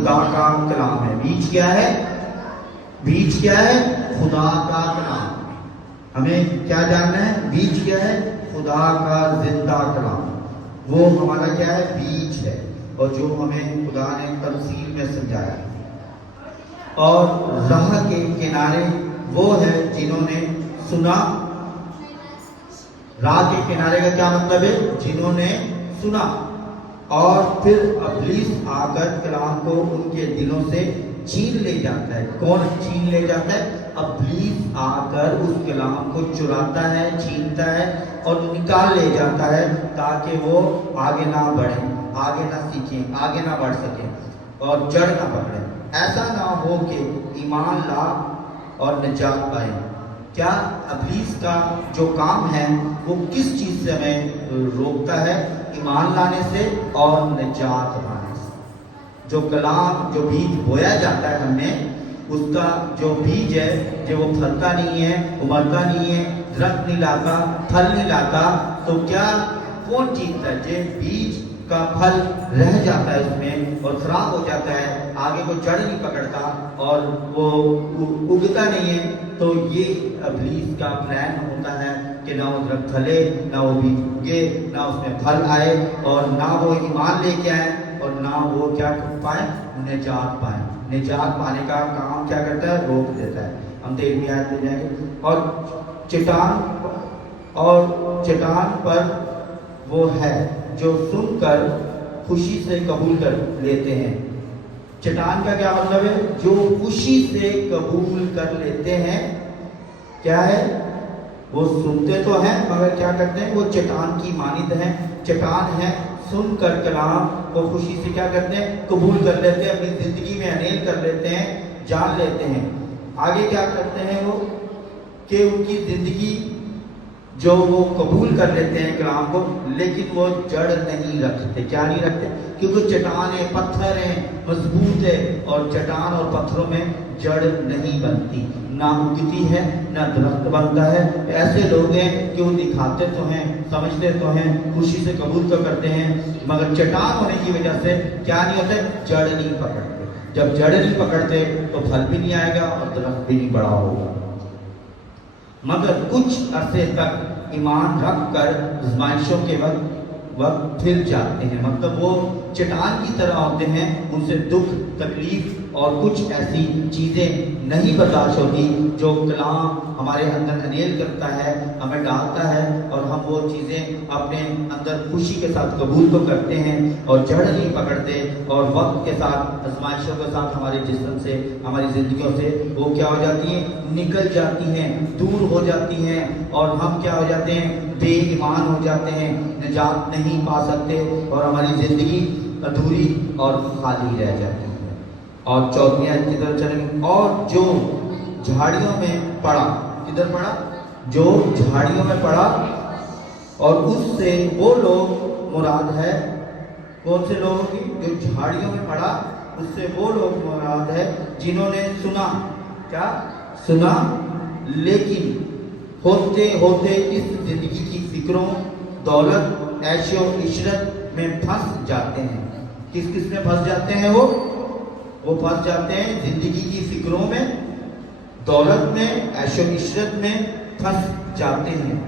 خدا کا کلام ہے. بیج کیا ہے؟ بیج کیا ہے؟ خدا کا کلام. ہمیں کیا جاننا ہے؟ بیج کیا ہے؟ خدا کا زندہ کلام. وہ ہمارا کیا ہے؟ بیج ہے، اور جو ہمیں خدا نے تفصیل میں سمجھایا. اور راہ کے کنارے وہ ہے جنہوں نے سنا. راہ کے کنارے کا کیا مطلب ہے؟ جنہوں نے سنا، اور پھر ابلیس آ کر کلام کو ان کے دلوں سے چھین لے جاتا ہے. کون چھین لے جاتا ہے؟ ابلیس آ کر اس کلام کو چراتا ہے، چھینتا ہے اور نکال لے جاتا ہے، تاکہ وہ آگے نہ بڑھیں، آگے نہ سیکھیں، آگے نہ بڑھ سکیں اور جڑ نہ پکڑیں. ایسا نہ ہو کہ ایمان لا اور نجات پائیں. کیا ابلیس کا جو کام ہے وہ کس چیز سے ہمیں روکتا ہے؟ ایمان لانے سے اور نجات پانے سے. جو کلام، جو بیج بویا جاتا ہے ہم نے، اس کا جو بیج ہے جو وہ پھلتا نہیں ہے، ابھرتا نہیں ہے، درخت نہیں لاتا، پھل نہیں لاتا، تو کیا کون جیتتا ہے؟ جو بیج کا پھل رہ جاتا ہے اس میں اور خراب ہو جاتا ہے، آگے کو جڑ نہیں پکڑتا اور وہ اگتا نہیں ہے. تو یہ ابلیس کا پلان ہوتا ہے کہ نہ وہ درخت پھلے، نہ وہ بیج اگے، نہ اس میں پھل آئے، اور نہ وہ ایمان لے کے آئے، اور نہ وہ کیا پائیں؟ نجات پائیں. نجات پانے کا کام کیا کرتا ہے؟ روک دیتا ہے. ہم 13ویں آیت میں جائیں گے. اور چٹان پر وہ ہے جو سن کر خوشی سے قبول کر لیتے ہیں. چٹان کا کیا مطلب ہے؟ جو خوشی سے قبول کر لیتے ہیں. کیا ہے؟ وہ سنتے تو ہیں مگر کیا کرتے ہیں؟ وہ چٹان کی مانند ہیں. چٹان ہے، سن کر کلام کو خوشی سے کیا کرتے ہیں؟ قبول کر لیتے ہیں، اپنی زندگی میں انیل کر لیتے ہیں، جان لیتے ہیں. آگے کیا کرتے ہیں وہ؟ کہ ان کی زندگی جو وہ قبول کر لیتے ہیں کلام کو، لیکن وہ جڑ نہیں رکھتے. کیا نہیں رکھتے؟ کیونکہ چٹان ہے، پتھر ہیں، مضبوط ہے، اور چٹان اور پتھروں میں جڑ نہیں بنتی، نہ اگتی ہے، نہ درخت بنتا ہے. ایسے لوگ ہیں کہ وہ دکھاتے تو ہیں، سمجھتے تو ہیں، خوشی سے قبول تو کرتے ہیں، مگر چٹان ہونے کی وجہ سے کیا نہیں ہوتا؟ جڑ نہیں پکڑتے. جب جڑ نہیں پکڑتے تو پھل بھی نہیں آئے گا اور درخت بھی نہیں بڑا ہوگا. مگر کچھ عرصے تک ایمان رکھ کر آزمائشوں کے وقت پھر جاتے ہیں. مطلب وہ چٹان کی طرح ہوتے ہیں، ان سے دکھ، تکلیف اور کچھ ایسی چیزیں نہیں برداشت ہوتی جو کلام ہمارے اندر انیل کرتا ہے، ہمیں ڈالتا ہے، اور ہم وہ چیزیں اپنے اندر خوشی کے ساتھ قبول تو کرتے ہیں اور جڑ نہیں پکڑتے، اور وقت کے ساتھ، آزمائشوں کے ساتھ ہمارے جسم سے، ہماری زندگیوں سے وہ کیا ہو جاتی ہیں؟ نکل جاتی ہیں، دور ہو جاتی ہیں، اور ہم کیا ہو جاتے ہیں؟ بے ایمان ہو جاتے ہیں، نجات نہیں پا سکتے، اور ہماری زندگی ادھوری اور خالی رہ جاتی ہے. اور 14ویں آیت کی طرف چلیں گے. اور جو جھاڑیوں میں پڑا. کدھر پڑا؟ جو جھاڑیوں میں پڑا، اور اس سے وہ لوگ مراد ہے. کون سے لوگوں کی؟ جو جھاڑیوں میں پڑا، اس سے وہ لوگ مراد ہے جنہوں نے سنا. کیا سنا؟ لیکن ہوتے ہوتے اس زندگی کی فکروں، دولت، عیش و عشرت میں پھنس جاتے ہیں. کس میں پھنس جاتے ہیں؟ وہ پھنس جاتے ہیں زندگی کی فکروں میں، دولت میں، عیش و عشرت میں پھنس جاتے ہیں،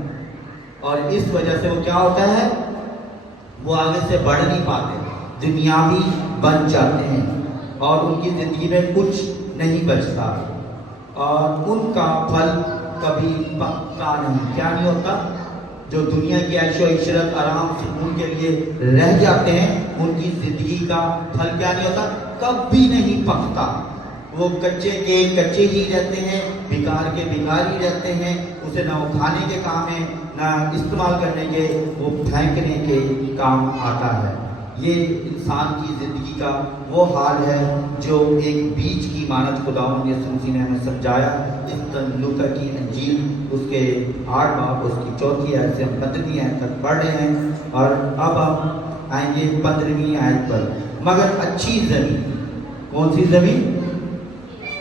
اور اس وجہ سے وہ کیا ہوتا ہے؟ وہ آگے سے بڑھ نہیں پاتے، دنیاوی بن جاتے ہیں، اور ان کی زندگی میں کچھ نہیں بچتا، اور ان کا پھل کبھی پکتا نہیں. کیا نہیں ہوتا؟ جو دنیا کی عیش و عشرت، آرام، سکون کے لیے رہ جاتے ہیں، ان کی زندگی کا پھل کیا نہیں ہوتا؟ کبھی نہیں پکتا. وہ کچے کے کچے ہی رہتے ہیں، بیکار کے بیکار ہی رہتے ہیں. اسے نہ وہ کھانے کے کام ہے، نہ استعمال کرنے کے، وہ پھینکنے کے کام آتا ہے. یہ انسان کی زندگی کا وہ حال ہے جو ایک بیج کی مانند خداوند یسوع مسیح نے ہمیں سمجھایا. اس لوکا کی انجیل اس کے 8 باب اس کی 4 آیت سے ہم 15ویں آیت تک پڑھ رہے ہیں، اور اب ہم آئیں گے 15ویں آیت پر. مگر اچھی زمین. کون سی زمین؟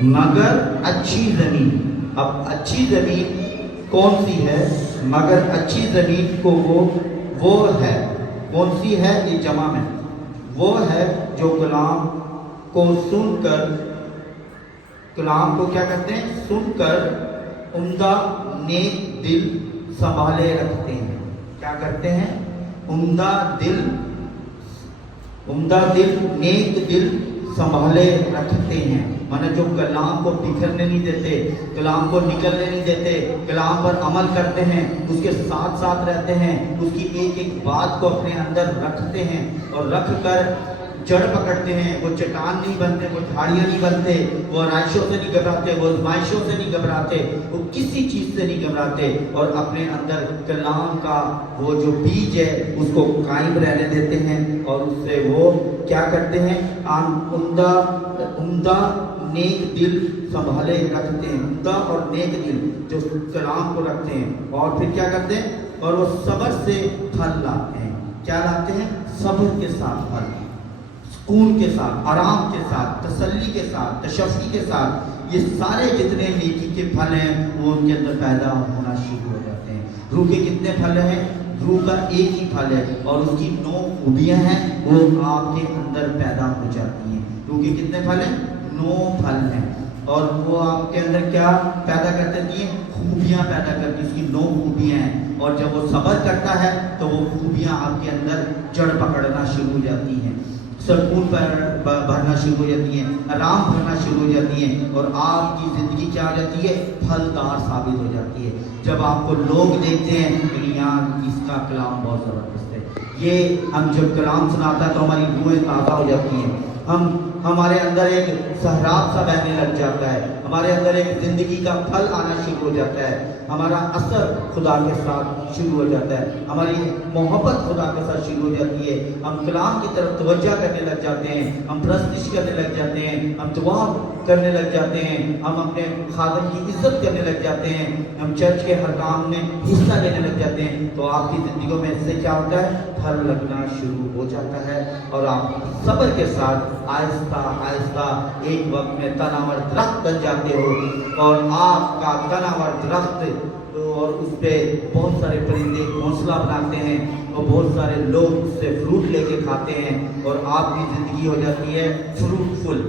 مگر اچھی زمین. اب اچھی زمین کون سی ہے؟ مگر اچھی زمین کو وہ ہے. کون سی ہے؟ یہ جمع میں وہ ہے جو کلام کو سن کر، کلام کو کیا کرتے ہیں؟ سن کر عمدہ نیک دل سنبھالے رکھتے ہیں۔ کیا کرتے ہیں؟ عمدہ دل نیک دل سنبھالے رکھتے ہیں۔ مانا جو کلام کو بکھرنے نہیں دیتے، کلام کو نکلنے نہیں دیتے، کلام پر عمل کرتے ہیں، اس کے ساتھ ساتھ رہتے ہیں، اس کی ایک ایک بات کو اپنے اندر رکھتے ہیں اور رکھ کر جڑ پکڑتے ہیں۔ وہ چٹان نہیں بنتے، وہ جھاڑیاں نہیں بنتے، وہ آرائشوں سے نہیں گھبراتے، وہ آزمائشوں سے نہیں گھبراتے، وہ کسی چیز سے نہیں گھبراتے، اور اپنے اندر کلام کا وہ جو بیج ہے اس کو قائم رہنے دیتے ہیں، اور اس سے وہ کیا کرتے ہیں؟ عمدہ نیک دل سنبھالے رکھتے ہیں۔ عمدہ اور نیک دل جو کلام کو رکھتے ہیں، اور پھر کیا کرتے ہیں؟ اور وہ صبر سے پھل لاتے ہیں۔ کیا لاتے ہیں؟ صبر کے ساتھ پھل، سکون کے ساتھ، آرام کے ساتھ، تسلی کے ساتھ، تشفی کے ساتھ۔ یہ سارے جتنے نیکی کے پھل ہیں وہ ان کے اندر پیدا ہونا شروع ہو جاتے ہیں۔ روح کے کتنے پھل ہیں؟ روح کا ایک ہی پھل ہے، اور اس کی 9 خوبیاں ہیں، وہ آپ کے اندر پیدا ہو جاتی ہیں۔ روح کے کتنے پھل ہیں؟ 9 پھل ہیں، اور وہ آپ کے اندر کیا پیدا کر دیتی ہیں؟ خوبیاں پیدا کرتی ہیں۔ اس کی 9 خوبیاں ہیں، اور جب وہ صبر کرتا ہے تو وہ خوبیاں آپ کے اندر جڑ پکڑنا شروع ہو جاتی ہیں، سکون بھرنا شروع ہو جاتی ہیں، آرام بھرنا شروع ہو جاتی ہیں، اور آپ کی زندگی کیا ہو جاتی ہے؟ پھلدار ثابت ہو جاتی ہے۔ جب آپ کو لوگ دیکھتے ہیں کہ یار اس کا کلام بہت زبردست ہے، یہ ہم جب کلام سناتا ہے تو ہماری روحیں تازہ ہو جاتی ہیں، ہمارے اندر ایک سہراب سا بہنے لگ جاتا ہے، ہمارے اندر ایک زندگی کا پھل آنا شروع ہو جاتا ہے، ہمارا اثر خدا کے ساتھ شروع ہو جاتا ہے، ہماری محبت خدا کے ساتھ شروع ہو جاتی ہے، ہم کلام کی طرف توجہ کرنے لگ جاتے ہیں، ہم پرستش کرنے لگ جاتے ہیں، ہم دعا کرنے لگ جاتے ہیں، ہم اپنے خادم کی عزت کرنے لگ جاتے ہیں، ہم چرچ کے ہر کام میں حصہ لینے لگ جاتے ہیں۔ تو آپ کی زندگیوں میں اس سے کیا ہوتا ہے؟ پھل لگنا شروع ہو جاتا ہے، اور آپ صبر کے ساتھ آہستہ آہستہ ایک وقت میں تناور درخت بن جاتے ہو، اور آپ کا تناور درخت، اور اس پہ بہت سارے پرندے گھونسلہ بناتے ہیں، اور بہت سارے لوگ اس سے فروٹ لے کے کھاتے ہیں، اور آپ کی زندگی ہو جاتی ہے فروٹفل۔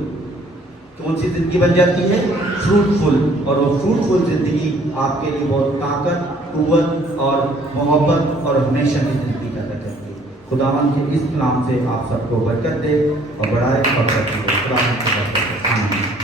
کون سی زندگی بن جاتی ہے؟ فروٹفل، اور وہ فروٹفل زندگی آپ کے لیے بہت طاقت، قوت اور محبت اور ہمیشہ کی زندگی پیدا کرتی ہے۔ خداوند کے اس کلام سے آپ سب کو برکت دے اور بڑھائے اور برکت دے۔ خداوند کی برکت دے۔ آمین۔